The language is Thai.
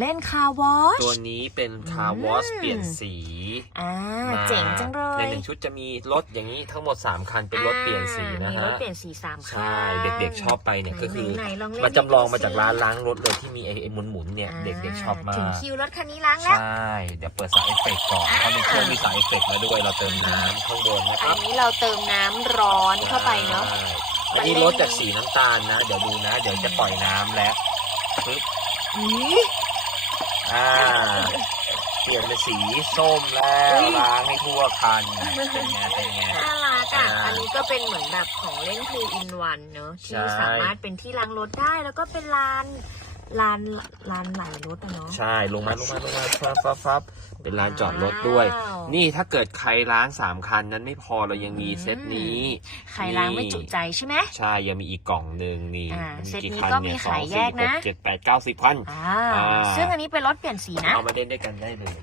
เล่นคาร์วอช ตัวนี้เป็นคาร์วอชอืม เปลี่ยนสีอ่ามาเจ๋งจังเลในยหนึ่งชุดจะมีรถอย่างนี้ทั้งหมด 3 คันเป็นรถเปลี่ยนสีนะอ่ามีฮะรถเปลี่ยนสีสามคันใช่ เด็กๆชอบไปเนี่ยก็คือ ไหนๆลองเล่นมาจำลองมาจากดูสิร้านล้างรถเลยที่มีไอ้ไอ้หมุนๆเนี่ยเด็กๆชอบมาถึงกคิวรถคันนี้ล้างใชแล้ว่ เดี๋ยวเปิดสายเอฟเฟกต์ก่อนเพราะในเครื่องมีสายเอฟเฟกต์มาด้วยเราเติมน้ำข้างบนนะคอัรันบนี้เราเติมน้ำร้อนเข้าไปเนาะ ใช่อันนี้รถจากสีน้ำตาลนะ เดี๋ยวดูนะ เดี๋ยวจะปล่อยน้ำแล้วปึ๊บ อุ๊ย อ่า เปลี่ยนเป็นสีส้มแล้วอุ๊ยล้างให้ทั่วคัน เป็นไงเป็นไง น่ารักอะ อ่าอันนี้ก็เป็นเหมือนแบบของเล่น two in one เนอะใช่ที่สามารถเป็นที่ล้างรถได้แล้วก็เป็นลาน ลานลานไหลรถอะเนาะ ใช่ลงมาลงมาลงมาฟับฟับฟับเป็นลานจอดรถด้วย ว้าว นี่ถ้าเกิดใครล้างสามคันนั้นไม่พอเรายังมีอืมเซตนี้ ใครล้างไม่จุใจใช่ไหม ใช่ยังมีอีกกล่องหนึ่งนี่อ่ามันเซตกี่นี้คันก็เนี่มียสอขางยแยสี่กหนะกเจ็ดแปดเก้าสิบคันอ่าอ่า ซึ่งอันนี้เป็นรถเปลี่ยนสีนะ เอามาเล่นด้วยกันได้เลย